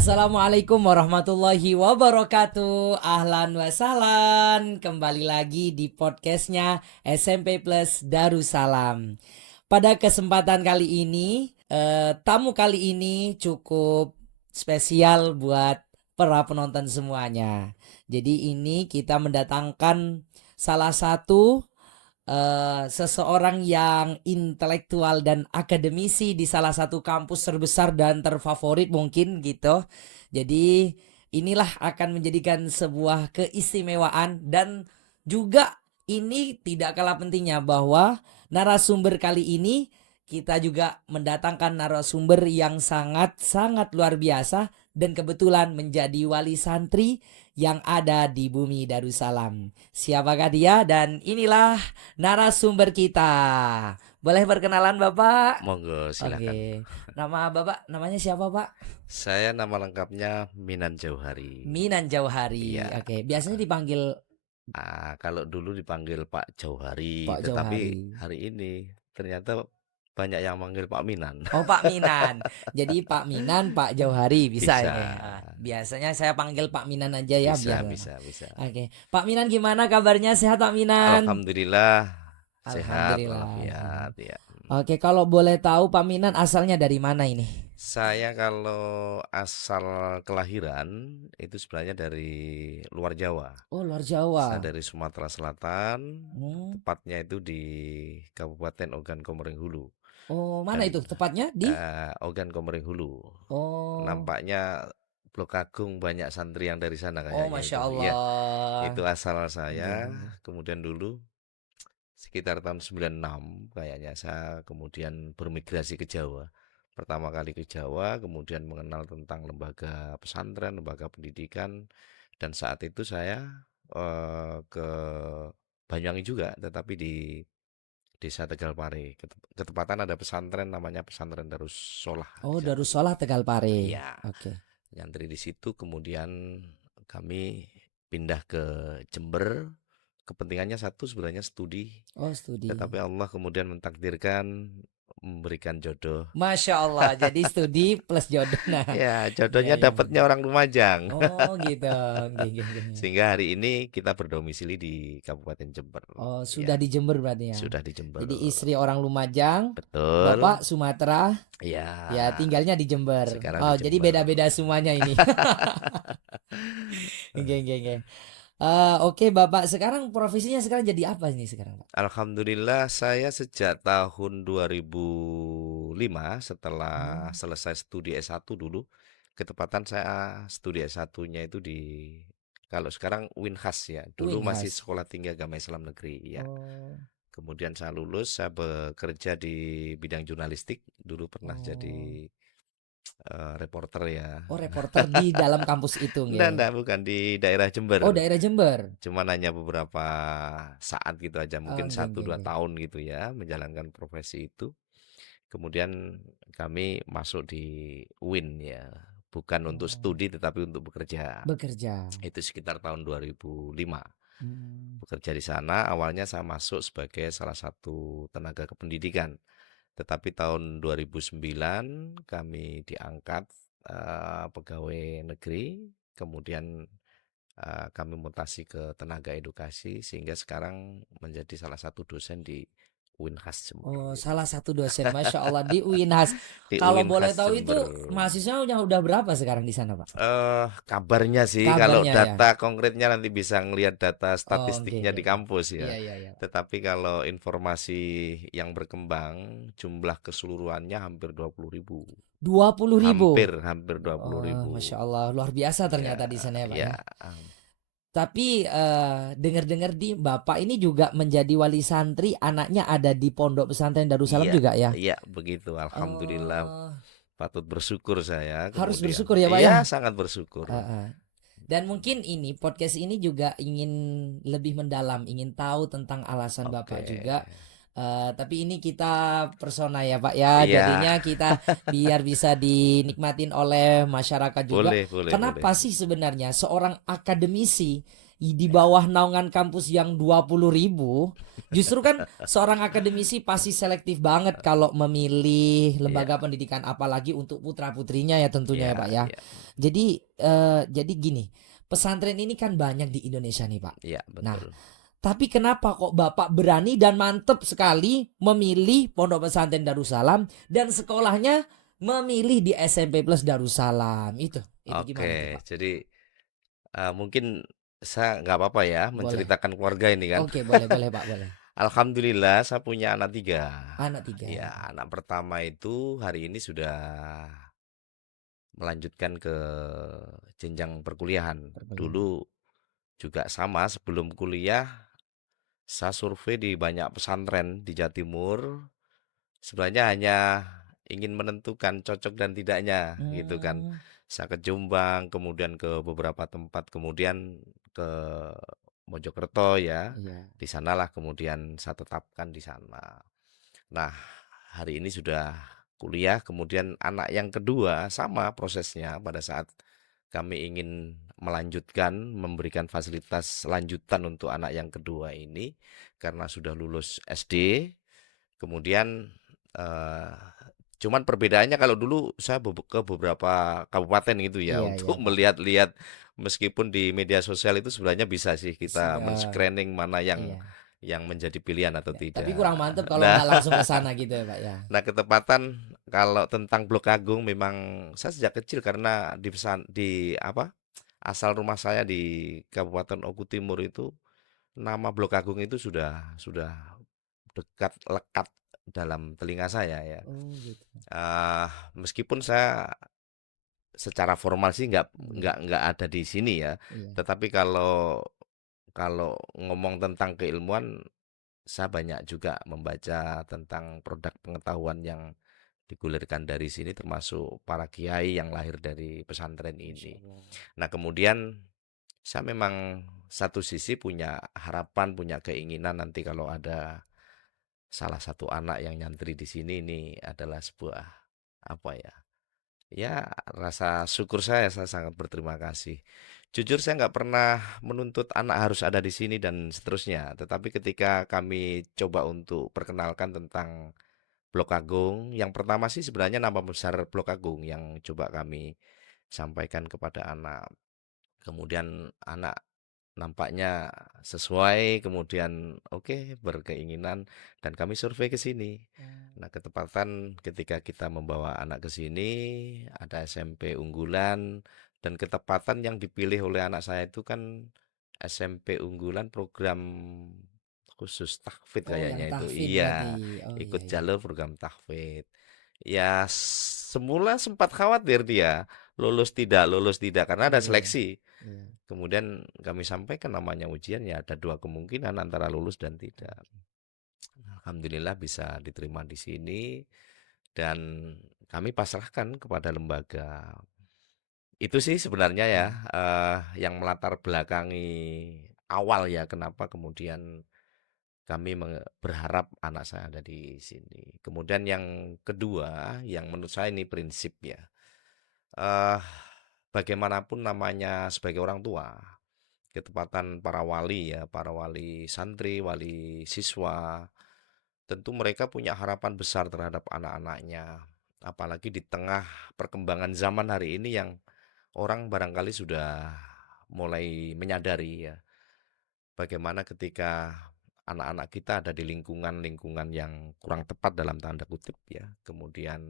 Assalamualaikum warahmatullahi wabarakatuh. Ahlan wa sahlan. Kembali lagi di podcastnya SMP Plus Darussalam. Pada kesempatan kali ini, tamu kali ini cukup spesial buat para penonton semuanya. Jadi ini kita mendatangkan salah satu seseorang yang intelektual dan akademisi di salah satu kampus terbesar dan terfavorit mungkin gitu. Jadi inilah akan menjadikan sebuah keistimewaan, dan juga ini tidak kalah pentingnya bahwa narasumber kali ini kita juga mendatangkan narasumber yang sangat-sangat luar biasa dan kebetulan menjadi wali santri yang ada di bumi Darussalam. Siapakah dia? Dan inilah narasumber kita. Boleh perkenalan Bapak? Monggo silakan. Oke. Nama Bapak namanya siapa, Pak? Saya nama lengkapnya Minan Jauhari. Minan Jauhari. Iya. Oke. Biasanya dipanggil Kalau dulu dipanggil Pak Jauhari, Pak tetapi Jauhari. hari ini ternyata banyak yang manggil Pak Minan. Oh, Pak Minan. Jadi Pak Minan, Pak Jauhari bisa Bisa, ini. Biasanya saya panggil Pak Minan aja ya biar. bisa. Oke. Pak Minan gimana kabarnya? Sehat Pak Minan? Alhamdulillah sehat Alhamdulillah. walafiat ya. Oke, kalau boleh tahu Pak Minan asalnya dari mana ini? Saya kalau asal kelahiran itu sebenarnya dari luar Jawa. Oh, luar Saya Jawa. dari Sumatera Selatan, Hmm. tepatnya itu di Kabupaten Ogan Komering Hulu. Oh, mana Dan itu tepatnya di? Ogan Komering Hulu. Oh, Nampaknya Blok Agung banyak santri yang dari sana oh, kayaknya Masya itu. Iya, itu Allah. asal Nggih, saya. nggih. Kemudian dulu sekitar tahun 96 kayaknya saya kemudian bermigrasi ke Jawa. Pertama kali ke Jawa, kemudian mengenal tentang lembaga pesantren, lembaga pendidikan, dan saat itu saya ke Banyuwangi juga, tetapi di Desa Tegalpare. Ketepatan ada pesantren namanya Pesantren Darussolah Oh, di sana. Darussalam Tegalpare. Iya, Oke. nyantri di situ. Kemudian kami pindah ke Jember. Kepentingannya satu sebenarnya studi, Oh, studi. tetapi Allah kemudian mentakdirkan memberikan jodoh. Masya Allah. Jadi studi plus jodoh. Nah, Ya, iya, jodohnya iya. dapatnya orang Lumajang. Oh, gitu. Nggih, nggih, nggih. Sehingga hari ini kita berdomisili di Kabupaten Jember. Oh, Ya, sudah di Jember berarti ya. sudah di Jember. Jadi istri orang Lumajang, Betul. Bapak Sumatera, ya Ya, tinggalnya di Jember. sekarang di Oh, jadi Jember. beda-beda semuanya ini. Nggih, nggih, nggih. Oke Bapak, sekarang profesinya sekarang jadi apa ini sekarang Pak? Alhamdulillah saya sejak tahun 2005 setelah Hmm. selesai studi S1 dulu, ketepatan saya studi S1-nya itu di, kalau sekarang Winhas ya, dulu masih Winhas. Sekolah Tinggi Agama Islam Negeri ya. Oh, Kemudian saya lulus, saya bekerja di bidang jurnalistik, dulu pernah oh, jadi reporter ya. oh reporter di dalam kampus itu nggih. Enggak, bukan di daerah Jember. Oh daerah Jember. Cuman hanya beberapa saat gitu aja, Oh mungkin nggih, satu nggih, dua nggih. tahun gitu ya, menjalankan profesi itu. Kemudian kami masuk di UIN ya, bukan untuk Oh, studi tetapi untuk bekerja. bekerja. Itu sekitar tahun 2005. Hmm. Bekerja di sana, awalnya saya masuk sebagai salah satu tenaga kependidikan. Tetapi tahun 2009 kami diangkat pegawai negeri, kemudian kami mutasi ke tenaga edukasi sehingga sekarang menjadi salah satu dosen di Winhas Jember. Oh, salah satu dosen, Masya Allah di Winhas. Di Kalau boleh Winhas tahu itu Jember. mahasiswanya udah berapa sekarang di sana Pak? Kabarnya sih kalau Kabarnya ya. data konkretnya nanti bisa ngelihat data Oh, nggih, statistiknya nggih, di nggih. kampus Iya, ya. iya, iya. Tetapi kalau informasi yang berkembang jumlah keseluruhannya hampir 20.000. 20.000. Hampir 20 Oh, ribu. Masya Allah, luar biasa Ya, ternyata di sana ya Pak ya. ya. Tapi dengar-dengar di Bapak ini juga menjadi wali santri, anaknya ada di Pondok Pesantren Darussalam Iya, juga ya? iya begitu. Alhamdulillah, Oh, patut bersyukur saya. harus Kemudian, bersyukur ya Pak ya. iya sangat bersyukur. Heeh. Dan mungkin ini podcast ini juga ingin lebih mendalam, ingin tahu tentang alasan Bapak Oke, juga. Tapi ini kita persona ya Pak ya, iya, jadinya kita biar bisa dinikmatin oleh masyarakat juga. boleh, boleh, boleh. Kenapa sih sebenarnya seorang akademisi di bawah naungan kampus yang 20.000, justru kan seorang akademisi pasti selektif banget kalau memilih Iya, lembaga pendidikan, apalagi untuk putra-putrinya ya tentunya iya, ya Pak ya. iya, Jadi gini, pesantren ini kan banyak di Indonesia nih Pak. iya, Nah, betul. tapi kenapa kok Bapak berani dan mantep sekali memilih Pondok Pesantren Darussalam dan sekolahnya memilih di SMP Plus Darussalam? Itu gimana tuh Oke, Pak? jadi mungkin saya nggak apa-apa ya Boleh. menceritakan keluarga ini kan. Oke, boleh, boleh Pak, boleh. Alhamdulillah saya punya anak tiga. Anak tiga. Ya, anak pertama itu hari ini sudah melanjutkan ke jenjang perkuliahan. Perkuliahan. Dulu juga sama sebelum kuliah saya survei di banyak pesantren di Jawa Timur. Sebenarnya hanya ingin menentukan cocok dan tidaknya gitu kan. Hmm, Saya ke Jombang, kemudian ke beberapa tempat, kemudian ke Mojokerto ya. iya. Di sanalah kemudian saya tetapkan di sana. Nah, hari ini sudah kuliah, kemudian anak yang kedua sama prosesnya pada saat kami ingin melanjutkan, memberikan fasilitas lanjutan untuk anak yang kedua ini karena sudah lulus SD. Kemudian eh, cuman perbedaannya kalau dulu saya ke beberapa kabupaten gitu ya Iya, iya untuk Pak. melihat-lihat meskipun di media sosial itu sebenarnya bisa sih kita Sudah, men-screening mana iya. yang menjadi pilihan atau Ya, tapi tidak. kurang mantep kalau Nah, nggak langsung ke sana gitu ya Pak ya. nah ketepatan kalau tentang Blok Agung memang saya sejak kecil karena di apa asal rumah saya di Kabupaten Oku Timur itu nama Blok Agung itu sudah dekat lekat dalam telinga saya ya. Oh gitu. Eh, Meskipun saya secara formal sih Iya, nggak ada di sini ya, iya. tetapi kalau kalau ngomong tentang keilmuan saya banyak juga membaca tentang produk pengetahuan yang digulirkan dari sini termasuk para kiai yang lahir dari pesantren Masya ini. Allah. Nah, kemudian saya memang satu sisi punya harapan, punya keinginan nanti kalau ada salah satu anak yang nyantri di sini ini adalah sebuah apa ya? Ya, rasa syukur saya sangat berterima kasih. Jujur saya nggak pernah menuntut anak harus ada di sini dan seterusnya. Tetapi ketika kami coba untuk perkenalkan tentang Blok Agung, yang pertama sih sebenarnya nama besar Blok Agung yang coba kami sampaikan kepada anak. Kemudian anak nampaknya sesuai, kemudian oke berkeinginan dan kami survei ke sini. Oh, Nah, ketepatan ketika kita membawa anak ke sini, ada SMP unggulan dan ketepatan yang dipilih oleh anak saya itu kan SMP unggulan program khusus tahfidz oh yang kayaknya itu. tahfidz berarti. Iya, Oh iya ikut iya. jalur program tahfidz. Ya, semula sempat khawatir dia lulus tidak karena ada Iya, seleksi. iya. Kemudian kami sampaikan namanya ujian ya ada dua kemungkinan antara lulus dan tidak. Alhamdulillah bisa diterima di sini dan kami pasrahkan kepada lembaga. Itu sih sebenarnya ya Iya. yang melatar belakangi awal ya kenapa kemudian kami berharap anak saya ada di sini. Kemudian yang kedua yang menurut saya ini prinsip ya. eh Bagaimanapun namanya sebagai orang tua ketepatan para wali ya, para wali santri, wali siswa, tentu mereka punya harapan besar terhadap anak-anaknya. Apalagi di tengah perkembangan zaman hari ini yang orang barangkali sudah mulai menyadari ya, bagaimana ketika anak-anak kita ada di lingkungan-lingkungan yang kurang tepat dalam tanda kutip ya. Kemudian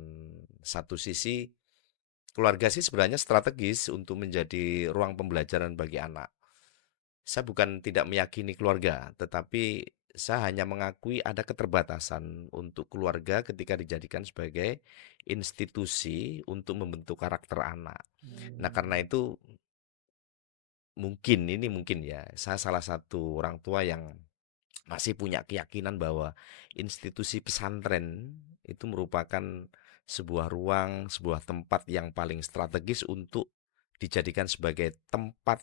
satu sisi keluarga sih sebenarnya strategis untuk menjadi ruang pembelajaran bagi anak. Saya bukan tidak meyakini keluarga, tetapi saya hanya mengakui ada keterbatasan untuk keluarga ketika dijadikan sebagai institusi untuk membentuk karakter anak. Nah, karena Hmm, itu mungkin ya, saya salah satu orang tua yang masih punya keyakinan bahwa institusi pesantren itu merupakan sebuah ruang, sebuah tempat yang paling strategis untuk dijadikan sebagai tempat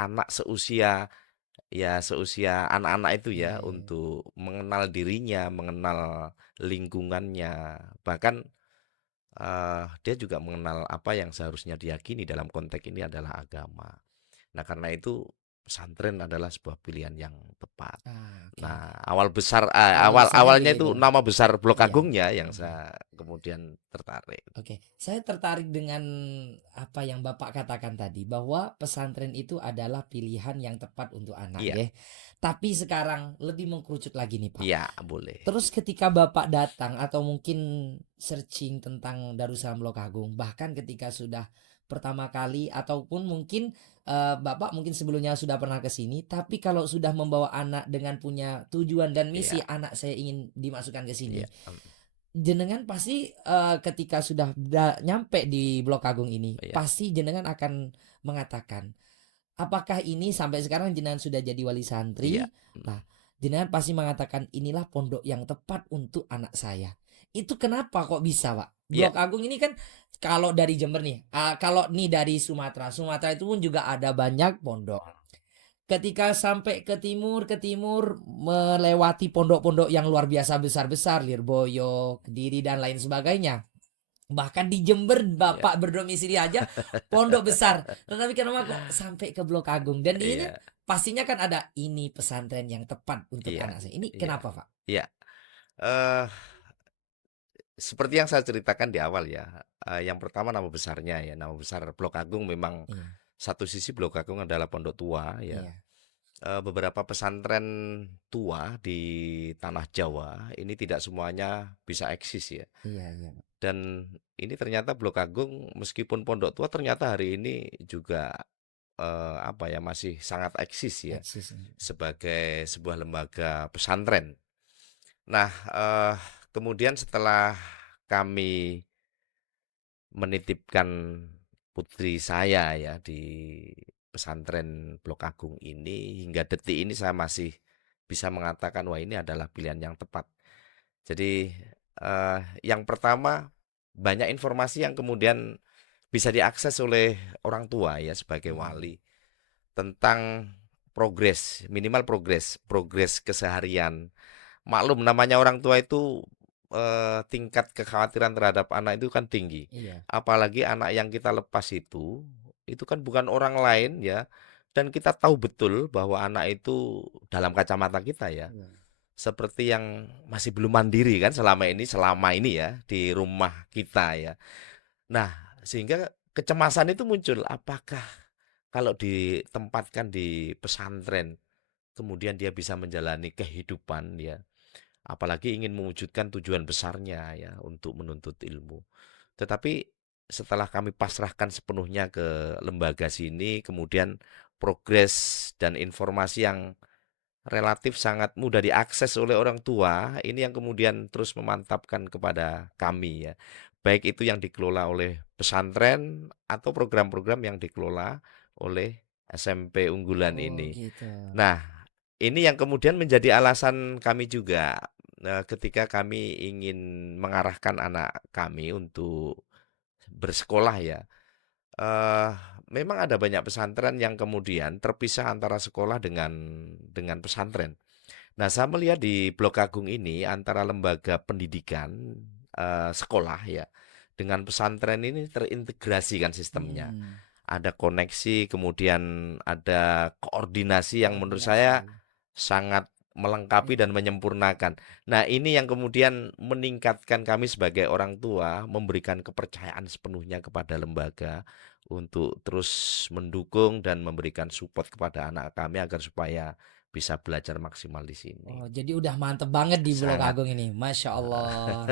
anak seusia. Ya, seusia anak-anak itu iya ya, iya. untuk mengenal dirinya, mengenal lingkungannya, bahkan dia juga mengenal apa yang seharusnya diyakini dalam konteks ini adalah agama. Nah, karena itu pesantren adalah sebuah pilihan yang tepat. Ah, oke. Nah, Awal besarnya awalnya di itu itu. nama besar Blok Iya. Agungnya yang Mhm. saya kemudian tertarik. Oke, saya tertarik dengan apa yang Bapak katakan tadi bahwa pesantren itu adalah pilihan yang tepat untuk anak, Iya, ya. Tapi sekarang lebih mengkerucut lagi nih, Pak. iya boleh. Terus ketika Bapak datang atau mungkin searching tentang Darussalam Blok Agung, bahkan ketika sudah pertama kali ataupun mungkin Bapak mungkin sebelumnya sudah pernah ke sini, tapi kalau sudah membawa anak dengan punya tujuan dan misi, Iya, anak saya ingin dimasukkan ke sini, iya, jenengan pasti ketika sudah nyampe di Blok Agung ini, iya, pasti jenengan akan mengatakan, apakah ini sampai sekarang jenengan sudah jadi wali iya, santri? Nah, jenengan pasti mengatakan inilah pondok yang tepat untuk anak saya. Itu kenapa kok bisa, Pak? iya, Blok Agung ini kan kalau dari Jember nih, kalau nih dari Sumatera, Sumatera itu pun juga ada banyak pondok. Ketika sampai ke timur melewati pondok-pondok yang luar biasa besar-besar, Lirboyo, Kediri dan lain sebagainya. Bahkan di Jember iya, Bapak berdomisili aja pondok besar. Tetapi kenapa kok sampai ke Blok Agung? Dan ini iya, pastinya kan ada ini pesantren yang tepat untuk iya, anak saya. Ini iya, kenapa, Pak? iya. Eh, Seperti yang saya ceritakan di awal ya. Yang pertama nama besarnya ya, nama besar Blok Agung memang Iya, satu sisi Blok Agung adalah pondok tua ya. iya, Beberapa pesantren tua di tanah Jawa ini tidak semuanya bisa eksis ya. iya, iya, Pak. Dan ini ternyata Blok Agung meskipun pondok tua ternyata hari ini juga apa ya masih sangat eksis ya Eksis. sebagai sebuah lembaga pesantren. Nah, kemudian setelah kami menitipkan putri saya ya di pesantren Blok Agung ini hingga detik ini saya masih bisa mengatakan wah ini adalah pilihan yang tepat. Jadi yang pertama banyak informasi yang kemudian bisa diakses oleh orang tua ya sebagai Iya, iya. wali tentang progres keseharian. Maklum namanya orang tua itu tingkat kekhawatiran terhadap anak itu kan tinggi. Iya. Apalagi anak yang kita lepas itu kan bukan orang lain ya. Dan kita tahu betul bahwa anak itu dalam kacamata kita ya, Iya. seperti yang masih belum mandiri kan selama ini ya di rumah kita ya. Nah, sehingga kecemasan itu muncul. Apakah kalau ditempatkan di pesantren, kemudian dia bisa menjalani kehidupan ya, apalagi ingin mewujudkan tujuan besarnya ya untuk menuntut ilmu. Tetapi setelah kami pasrahkan sepenuhnya ke lembaga sini, kemudian progres dan informasi yang relatif sangat mudah diakses oleh orang tua, ini yang kemudian terus memantapkan kepada kami ya. Baik itu yang dikelola oleh pesantren atau program-program yang dikelola oleh SMP unggulan Oh, ini. gitu. Nah, ini yang kemudian menjadi alasan kami juga ketika kami ingin mengarahkan anak kami untuk bersekolah ya. Eh, Memang ada banyak pesantren yang kemudian terpisah antara sekolah dengan pesantren. Nah, saya melihat di Blok Agung ini antara lembaga pendidikan sekolah ya dengan pesantren ini terintegrasi kan sistemnya. Hmm, Ada koneksi, kemudian ada koordinasi yang menurut koordinasi. saya sangat melengkapi dan Iya. menyempurnakan. Nah, ini yang kemudian meningkatkan kami sebagai orang tua, memberikan kepercayaan sepenuhnya kepada lembaga untuk terus mendukung dan memberikan support kepada anak kami agar supaya bisa belajar maksimal di sini. Oh, jadi udah mantep banget di Blok Sangat. Agung ini, Masya Allah.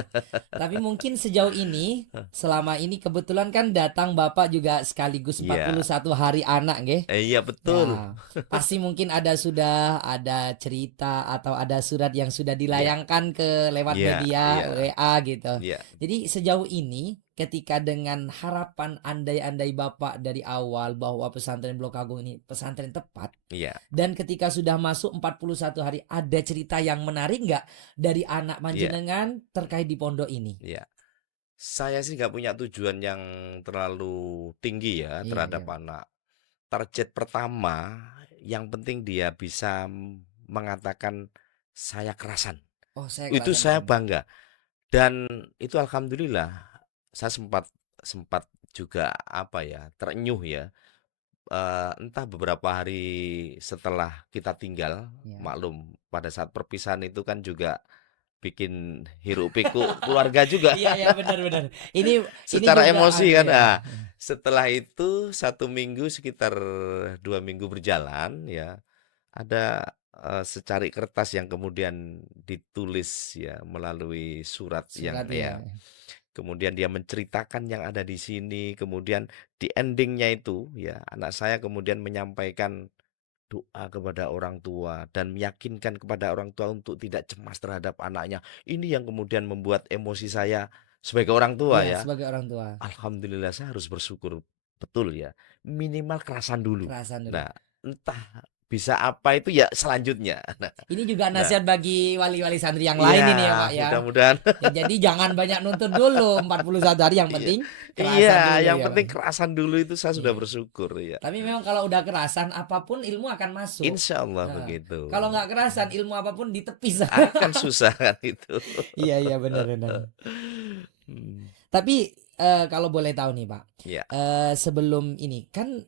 Tapi mungkin sejauh ini, selama ini kebetulan kan datang Bapak juga sekaligus Iya, 41 hari anak, nggih. iya betul. Ya, pasti mungkin sudah ada cerita atau ada surat yang sudah Iya, dilayangkan ke lewat iya, media iya, WA gitu. iya, Jadi sejauh ini ketika dengan harapan andai-andai Bapak dari awal bahwa pesantren Blok Agung ini pesantren tepat, iya, dan ketika sudah masuk 41 hari ada cerita yang menarik nggak dari anak iya, manjenengan terkait di pondok ini? iya. Saya sih nggak punya tujuan yang terlalu tinggi ya Iya, terhadap iya. anak. Target pertama, yang penting dia bisa mengatakan saya kerasan. Oh, saya Itu kerasan. saya bangga. Dan itu alhamdulillah saya sempat sempat juga apa ya, terenyuh ya entah beberapa hari setelah kita tinggal, Ya. maklum pada saat perpisahan itu kan juga bikin hiruk-pikuk keluarga juga Iya ya, benar-benar. Ini secara juga emosi anu kan. ya. Nah, setelah itu 1 minggu sekitar 2 minggu berjalan ya, ada secari kertas yang kemudian ditulis ya melalui surat yang Surat ya. ya. Kemudian dia menceritakan yang ada di sini, kemudian di endingnya itu ya anak saya kemudian menyampaikan doa kepada orang tua dan meyakinkan kepada orang tua untuk tidak cemas terhadap anaknya. Ini yang kemudian membuat emosi saya sebagai orang tua Iya, ya. sebagai orang tua. Alhamdulillah saya harus bersyukur betul ya. Minimal kerasan dulu. Kerasan dulu. Nah, entah bisa apa itu ya selanjutnya. Ini juga Nah, nasihat bagi wali-wali santri yang lain iya ini ya Pak ya. mudah-mudahan Ya jadi jangan banyak nuntut dulu 41 hari, yang iya. penting Iya, kerasan dulu yang ya Pak. penting kerasan dulu itu saya sudah Iya. bersyukur ya. Tapi memang kalau udah kerasan apapun ilmu akan masuk. Insya Allah Nah, begitu. kalau nggak kerasan ilmu apapun ditepis. Akan susah kan itu. Iya iya, benar-benar. Hmm, Tapi kalau boleh tahu nih Pak, ya, sebelum ini kan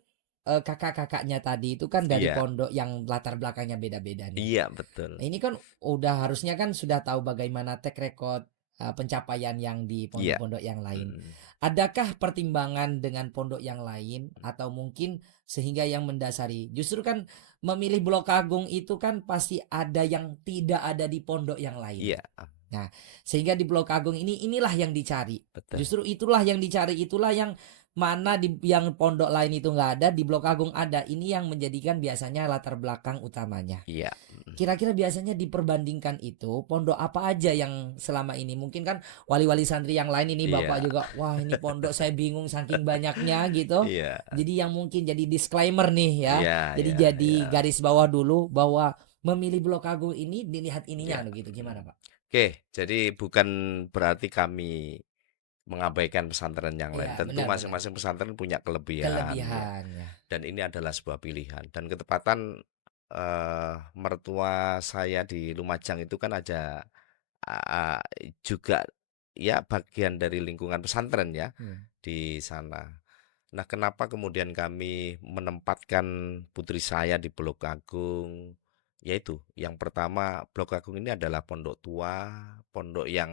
kakak-kakaknya tadi itu kan dari iya, pondok yang latar belakangnya beda-beda nih. iya betul. Nah, ini kan udah harusnya kan sudah tahu bagaimana track record pencapaian yang di Iya. pondok-pondok yang lain. Mm, Adakah pertimbangan dengan pondok yang lain atau mungkin sehingga yang mendasari? Justru kan memilih Blok Agung itu kan pasti ada yang tidak ada di pondok yang lain. Iya, Nah, sehingga di Blok Agung inilah yang dicari. betul. Justru itulah yang dicari, itulah yang mana di yang pondok lain itu nggak ada, di Blok Agung ada. Ini yang menjadikan biasanya latar belakang utamanya. Iya. Kira-kira biasanya diperbandingkan itu pondok apa aja yang selama ini mungkin kan wali-wali santri yang lain ini Bapak Iya. juga, wah ini pondok saya bingung saking banyaknya gitu. Iya. Jadi yang mungkin jadi disclaimer nih ya. Iya, iya, Jadi iya. garis bawah dulu bahwa memilih Blok Agung ini dilihat ininya Iya. gitu. Gimana Pak? Oke, jadi bukan berarti kami mengabaikan pesantren yang lain. Iya, Tentu benar-benar. masing-masing pesantren punya kelebihan ya. Kelebihannya. Dan ini adalah sebuah pilihan. Dan ketepatan mertua saya di Lumajang itu kan ada ah, juga ya bagian dari lingkungan pesantren ya Iya. di sana. Nah, kenapa kemudian kami menempatkan putri saya di Blok Agung? Yaitu, yang pertama, Blok Agung ini adalah pondok tua, pondok yang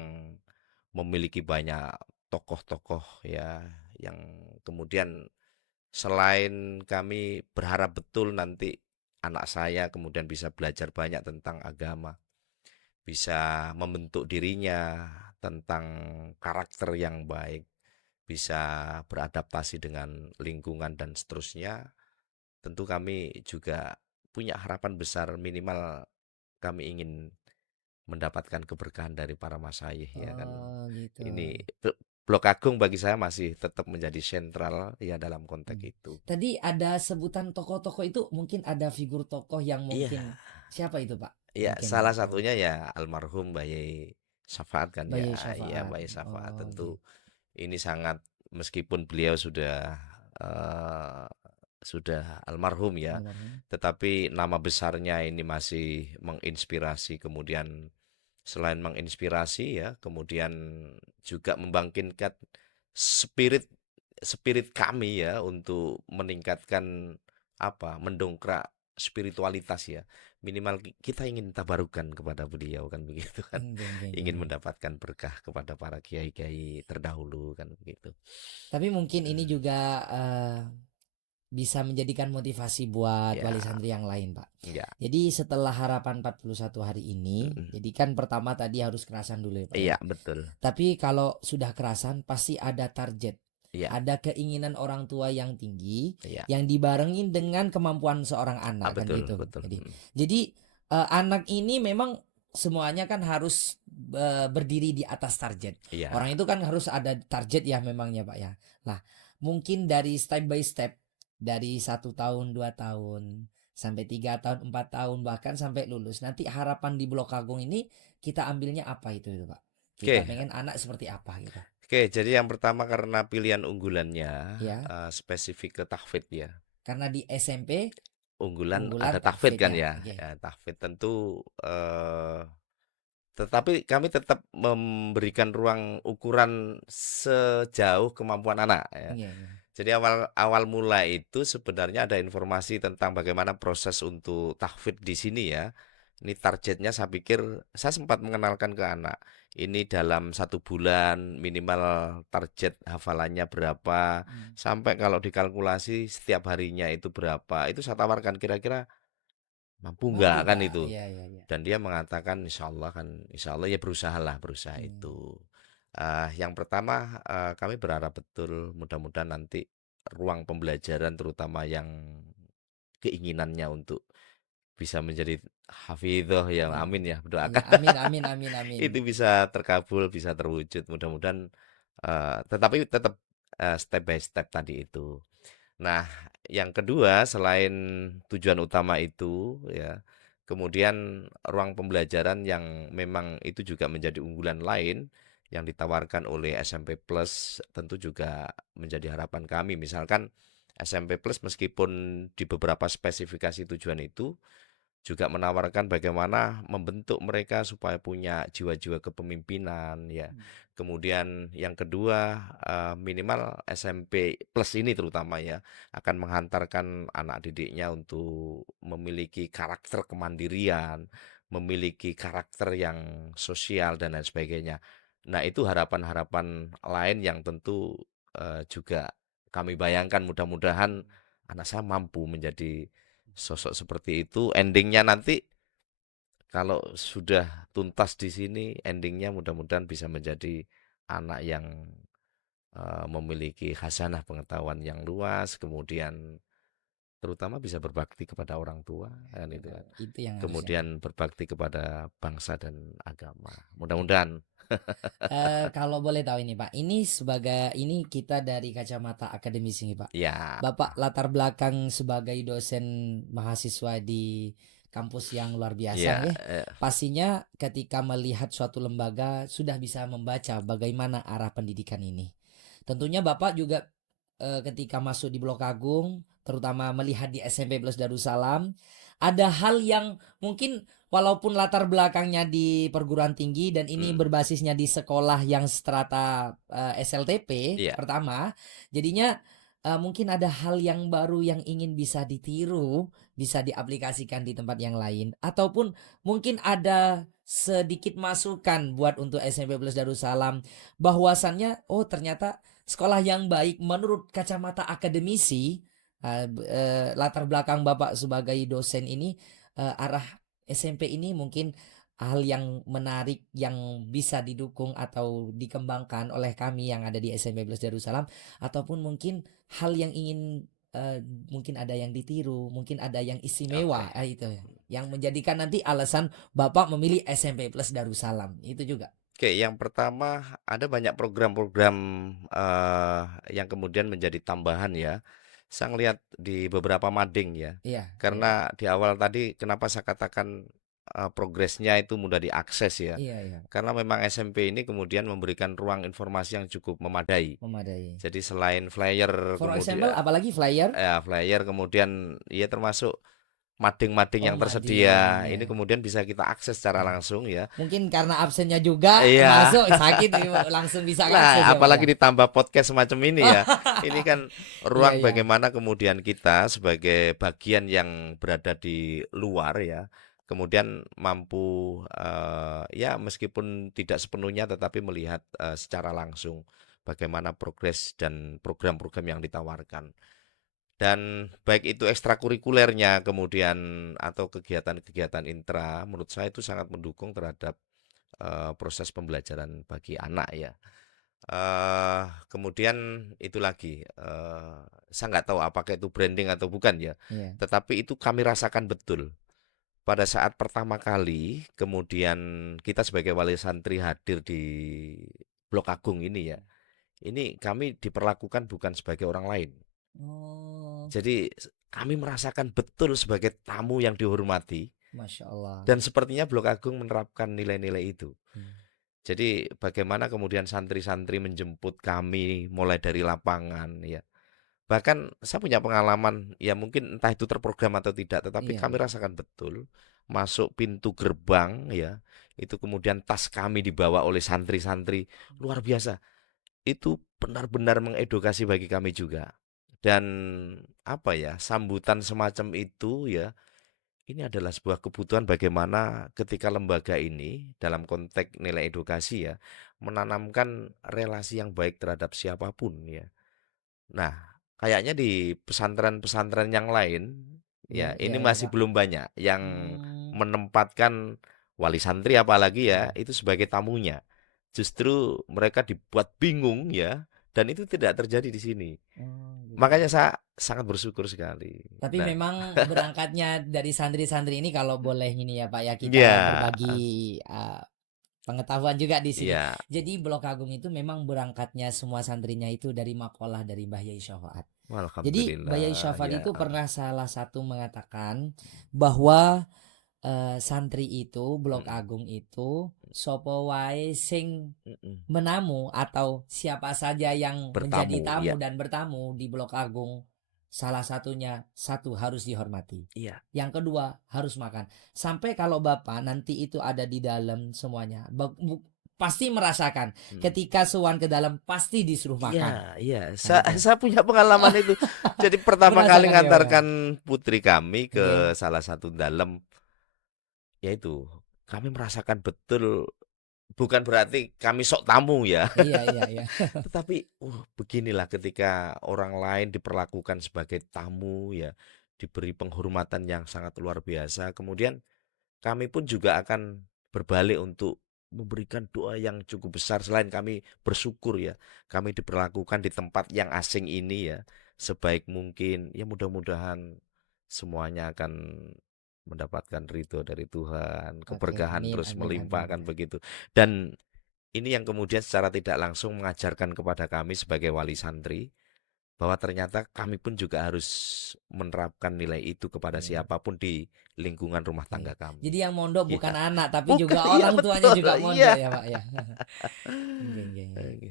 memiliki banyak tokoh-tokoh ya, yang kemudian selain kami berharap betul nanti anak saya kemudian bisa belajar banyak tentang agama, bisa membentuk dirinya tentang karakter yang baik, bisa beradaptasi dengan lingkungan dan seterusnya. Tentu kami juga punya harapan besar minimal kami ingin mendapatkan keberkahan dari para masyayikh ya kan. Oh gitu. Ini Blok Agung bagi saya masih tetap menjadi sentral ya dalam konteks Hmm. itu. Tadi ada sebutan tokoh-tokoh itu, mungkin ada figur tokoh yang Iya, mungkin siapa itu Pak? ya Mungkin salah tahu. satunya ya almarhum Bayi Syafaat kan ya. Bayi Ya Syafaat. Bayi Syafaat Oh tentu gitu. ini sangat meskipun beliau eh, sudah almarhum ya, Almarhum. tetapi nama besarnya ini masih menginspirasi, kemudian selain menginspirasi ya, kemudian juga membangkitkan spirit spirit kami ya untuk meningkatkan apa, mendongkrak spiritualitas ya. Minimal kita ingin tabarukan kepada beliau kan begitu kan. Geng, geng, geng, Ingin geng. mendapatkan berkah kepada para kiai-kiai terdahulu kan begitu. Tapi mungkin ini juga bisa menjadikan motivasi buat Ya, wali santri yang lain, Pak. ya. Jadi setelah harapan 41 hari ini, Mm-mm. jadi kan pertama tadi harus kerasan dulu ya, Pak ya. Iya, betul. Tapi kalau sudah kerasan pasti ada target. Iya, Ada keinginan orang tua yang tinggi iya. yang dibarengin dengan kemampuan seorang anak kan Betul, gitu. betul. Jadi anak ini memang semuanya kan harus berdiri di atas target. Iya, Orang itu kan harus ada target ya memangnya Pak ya. Lah mungkin dari step by step, dari 1 tahun 2 tahun sampai 3 tahun 4 tahun bahkan sampai lulus. Nanti harapan di Blok Agung ini kita ambilnya apa itu Pak? Kita oke. pengen anak seperti apa gitu. Oke, jadi yang pertama karena pilihan unggulannya Ya, spesifik ke tahfidz ya. karena di SMP Unggulan unggulan ada tahfidz tahfidz kan ya. ya. Oke. Ya, tahfidz tentu tetapi kami tetap memberikan ruang ukuran sejauh kemampuan anak ya. Iya, iya. Jadi awal awal mula itu sebenarnya ada informasi tentang bagaimana proses untuk tahfidz di sini ya. Ini targetnya saya pikir saya sempat mengenalkan ke anak. Ini dalam 1 bulan minimal target hafalannya berapa. Hmm. Sampai kalau dikalkulasi setiap harinya itu berapa. Itu saya tawarkan kira-kira mampu Mampu nggak kan nggak? itu. Iya, iya, iya. Dan dia mengatakan insya Allah ya berusaha lah berusaha Hmm. itu. Yang pertama kami berharap betul mudah-mudahan nanti ruang pembelajaran terutama yang keinginannya untuk bisa menjadi hafidhoh ya Iya. amin ya Iya, doakan amin, amin, amin, amin. itu bisa terkabul bisa terwujud mudah-mudahan tetapi tetap step by step tadi itu. Nah, yang kedua selain tujuan utama itu ya, kemudian ruang pembelajaran yang memang itu juga menjadi unggulan lain yang ditawarkan oleh SMP Plus tentu juga menjadi harapan kami. Misalkan SMP Plus meskipun di beberapa spesifikasi tujuan itu juga menawarkan bagaimana membentuk mereka supaya punya jiwa-jiwa kepemimpinan ya. Hmm. Kemudian yang kedua minimal SMP Plus ini terutama ya akan menghantarkan anak didiknya untuk memiliki karakter kemandirian, memiliki karakter yang sosial dan lain sebagainya. Nah, itu harapan-harapan lain yang tentu juga kami bayangkan mudah-mudahan anak saya mampu menjadi sosok seperti itu. Endingnya nanti kalau sudah tuntas di sini, endingnya mudah-mudahan bisa menjadi anak yang memiliki khasanah pengetahuan yang luas, kemudian terutama bisa berbakti kepada orang tua, kan itu Betul. kan. Itu yang harusnya. Kemudian berbakti kepada bangsa dan agama. Mudah-mudahan. Kalau boleh tahu ini Pak, ini sebagai ini kita dari kacamata akademisi nih Pak. Ya, Bapak latar belakang sebagai dosen mahasiswa di kampus yang luar biasa ya, ya. Pastinya ketika melihat suatu lembaga sudah bisa membaca bagaimana arah pendidikan ini. Tentunya Bapak juga ketika masuk di Blok Agung, terutama melihat di SMP Plus Darussalam, ada hal yang mungkin walaupun latar belakangnya di perguruan tinggi dan ini mm, berbasisnya di sekolah yang strata SLTP ya, pertama, jadinya mungkin ada hal yang baru yang ingin bisa ditiru, bisa diaplikasikan di tempat yang lain, ataupun mungkin ada sedikit masukan buat untuk SMP Plus Darussalam bahwasannya oh ternyata sekolah yang baik menurut kacamata akademisi, latar belakang Bapak sebagai dosen ini, arah SMP ini mungkin hal yang menarik yang bisa didukung atau dikembangkan oleh kami yang ada di SMP Plus Darussalam, ataupun mungkin hal yang ingin mungkin ada yang ditiru, mungkin ada yang oke. istimewa, itu yang menjadikan nanti alasan Bapak memilih SMP Plus Darussalam itu juga. Oke, yang pertama ada banyak program-program yang kemudian menjadi tambahan ya. Saya ngelihat di beberapa mading ya. Iya, iya, Karena di awal tadi kenapa saya katakan progresnya itu mudah diakses ya. iya, iya, Karena memang SMP ini kemudian memberikan ruang informasi yang cukup memadai. memadai. Jadi selain flyer For example, kemudian apalagi flyer. flyer kemudian ya termasuk mading-mading Oh, yang mading tersedia ini ya. kemudian bisa kita akses secara Ya. langsung ya. Mungkin karena absennya juga Iya. masuk sakit langsung bisa akses Nah, ya Pak ya. apalagi ditambah podcast semacam ini ya. Ini kan Iya, ruang iya. bagaimana kemudian kita sebagai bagian yang berada di luar ya, kemudian mampu ya meskipun tidak sepenuhnya tetapi melihat secara langsung bagaimana progres dan program-program yang ditawarkan. Dan baik itu ekstrakurikulernya kemudian atau kegiatan-kegiatan intra, menurut saya itu sangat mendukung terhadap proses pembelajaran bagi anak ya. Kemudian itu lagi, saya nggak tahu apakah itu branding atau bukan ya, Iya, tetapi itu kami rasakan betul. Pada saat pertama kali, kemudian kita sebagai wali santri hadir di Blok Agung ini ya, ini kami diperlakukan bukan sebagai orang lain. oh, Jadi kami merasakan betul sebagai tamu yang dihormati Masya Allah. dan sepertinya Blok Agung menerapkan nilai-nilai itu. Hmm. Jadi bagaimana kemudian santri-santri menjemput kami mulai dari lapangan ya. Bahkan saya punya pengalaman ya mungkin entah itu terprogram atau tidak tetapi Iya, kami iya. rasakan betul masuk pintu gerbang ya itu kemudian tas kami dibawa oleh santri-santri luar biasa. Itu benar-benar mengedukasi bagi kami juga. Dan apa ya, sambutan semacam itu ya, ini adalah sebuah kebutuhan bagaimana ketika lembaga ini dalam konteks nilai edukasi ya, menanamkan relasi yang baik terhadap siapapun ya. Nah, kayaknya di pesantren-pesantren yang lain Belum ya, ya ini ya masih Pak. belum banyak yang Hmm, menempatkan wali santri apalagi ya, ya. itu sebagai tamunya. Justru mereka dibuat bingung ya, dan itu tidak terjadi di sini. Oh, gitu. Makanya saya sangat bersyukur sekali. Tapi Nah, memang berangkatnya dari santri-santri ini kalau boleh ini ya Pak ya kita ya, berbagi pengetahuan juga di sini. ya, Jadi Blok Agung itu memang berangkatnya semua santrinya itu dari makalah dari Mbah Yai Syafaat. Jadi Mbah Yai alhamdulillah Syafaat ya. itu pernah salah satu mengatakan bahwa santri itu Blok Mm-mm, Agung itu sopo wae sing mm-mm. menamu atau siapa saja yang menjadi Bertamu, ya, tamu dan bertamu di Blok Agung, salah satunya satu harus dihormati. iya. Yang kedua harus makan. Sampai kalau Bapak nanti itu ada di dalam semuanya, pasti merasakan Mm. ketika sowan ke dalam pasti disuruh Iya, makan. iya. Nah itu Saya punya pengalaman itu. Jadi pertama kali merasakan ya Pak ya. ngantarkan putri kami Oke. ke salah satu dalam, yaitu kami merasakan betul, bukan berarti kami sok tamu ya, Iya iya iya. tetapi beginilah ketika orang lain diperlakukan sebagai tamu ya, diberi penghormatan yang sangat luar biasa. Kemudian kami pun juga akan berbalik untuk memberikan doa yang cukup besar selain kami bersyukur ya, kami diperlakukan di tempat yang asing ini ya sebaik mungkin. Ya mudah-mudahan semuanya akan mendapatkan ridho dari Tuhan, Oke, keberkahan amin terus amin amin melimpah kan ya. begitu. Dan ini yang kemudian secara tidak langsung mengajarkan kepada kami sebagai wali santri bahwa ternyata kami pun juga harus menerapkan nilai itu kepada Iya. siapapun di lingkungan rumah Iya. tangga kami. Jadi yang mondok bukan Iya, anak tapi bukan, juga iya orang tuanya betul, juga mondok iya. ya Pak ya. Iya, iya, iya. Oke,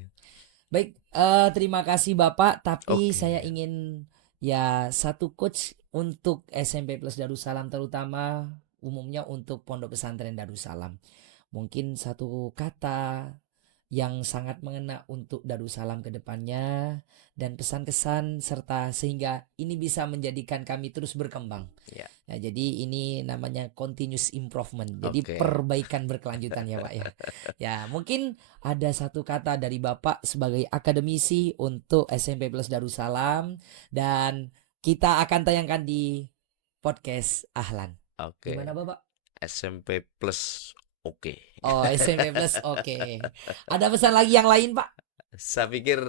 Baik, terima kasih Bapak. Tapi oke, saya ingin ya satu coach untuk SMP Plus Darussalam terutama umumnya untuk Pondok Pesantren Darussalam. Mungkin satu kata yang sangat mengena untuk Darussalam ke depannya dan pesan-kesan serta sehingga ini bisa menjadikan kami terus berkembang. ya, Ya, jadi ini namanya continuous improvement. Jadi oke. perbaikan berkelanjutan ya Pak ya. Ya, mungkin ada satu kata dari Bapak sebagai akademisi untuk SMP Plus Darussalam dan kita akan tayangkan di podcast Ahlan. Gimana Oke, Bapak? SMP plus oke. Oh, SMP Plus oke. Ada pesan lagi yang lain Pak? Saya pikir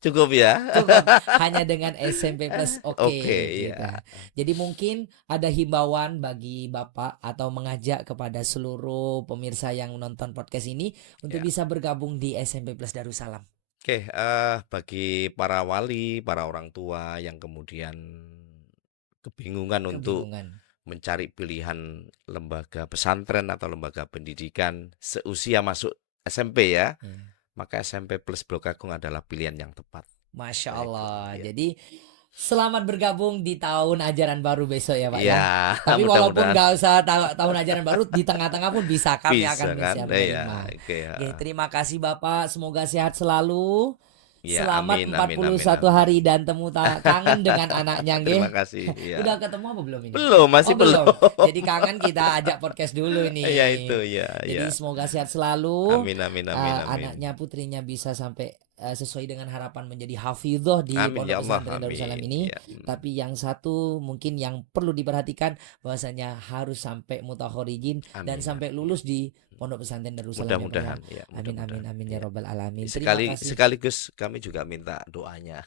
cukup ya. Cukup hanya dengan SMP Plus Oke, oke ya. kita. Jadi mungkin ada himbauan bagi Bapak atau mengajak kepada seluruh pemirsa yang menonton podcast ini untuk Ya. bisa bergabung di SMP Plus Darussalam. Oke, bagi para wali, para orang tua yang kemudian kebingungan untuk Kebingungan. mencari pilihan lembaga pesantren atau lembaga pendidikan seusia masuk SMP ya, Ya. maka SMP Plus Blok Agung adalah pilihan yang tepat. Masya Nah, itu Allah. ya. Jadi selamat bergabung di tahun ajaran baru besok ya Pak Iya, ya. Tapi walaupun mudah-mudahan gak usah tahun ajaran baru di tengah-tengah pun bisa kami bisa akan kan? siap Iya, menerima. oke ya. Oke, terima kasih Bapak. Semoga sehat selalu. Iya, Selamat amin, empat amin, puluh amin, satu amin. hari dan temu kangen dengan anaknya Terima nggih. kasih. Iya. Udah ketemu apa belum ini, Pak? Belum, Oh, masih belum. belum. Jadi kangen kita ajak podcast dulu Iya itu, nih. ya, ya. Jadi semoga sehat selalu. Amin, amin, amin, amin. Anaknya putrinya bisa sampai sesuai dengan harapan menjadi hafidhoh di Amin ya Pondok Allah, Pesantren Darussalam amin. ini. Ya. Tapi yang satu mungkin yang perlu diperhatikan bahwasanya harus sampai mutakhorijin dan Amin, sampai amin. lulus di Pondok Pesantren Darussalam ya Pak ya. Mudah-mudahan, ya, Amin amin mudah-mudahan. amin ya Ya. robbal alamin. Terima kasih. Sekaligus kami juga minta doanya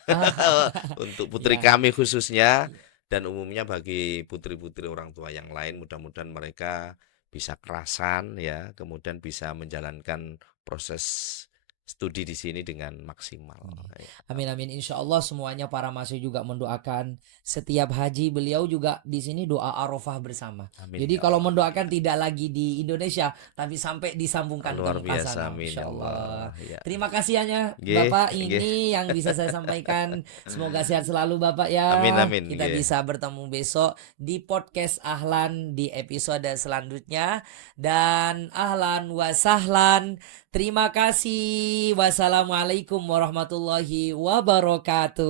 untuk putri Ya. kami khususnya dan umumnya bagi putri-putri orang tua yang lain, mudah-mudahan mereka bisa kerasan ya, kemudian bisa menjalankan proses studi di sini dengan maksimal. Ya. Amin amin insya Allah semuanya para mahasiswa juga mendoakan setiap haji beliau juga di sini doa Arafah bersama. Amin Jadi ya kalau Allah. mendoakan tidak lagi di Indonesia tapi sampai disambungkan ke Luar Mekah biasa, sana amin insya ya Allah. Allah. Ya. Terima kasih hanya Nggih, Bapak nggih. ini yang bisa saya sampaikan. Semoga sehat selalu Bapak Amin, ya. amin, Kita nggih. bisa bertemu besok di podcast Ahlan di episode selanjutnya dan ahlan wa sahlan. Terima kasih. Wassalamualaikum warahmatullahi wabarakatuh.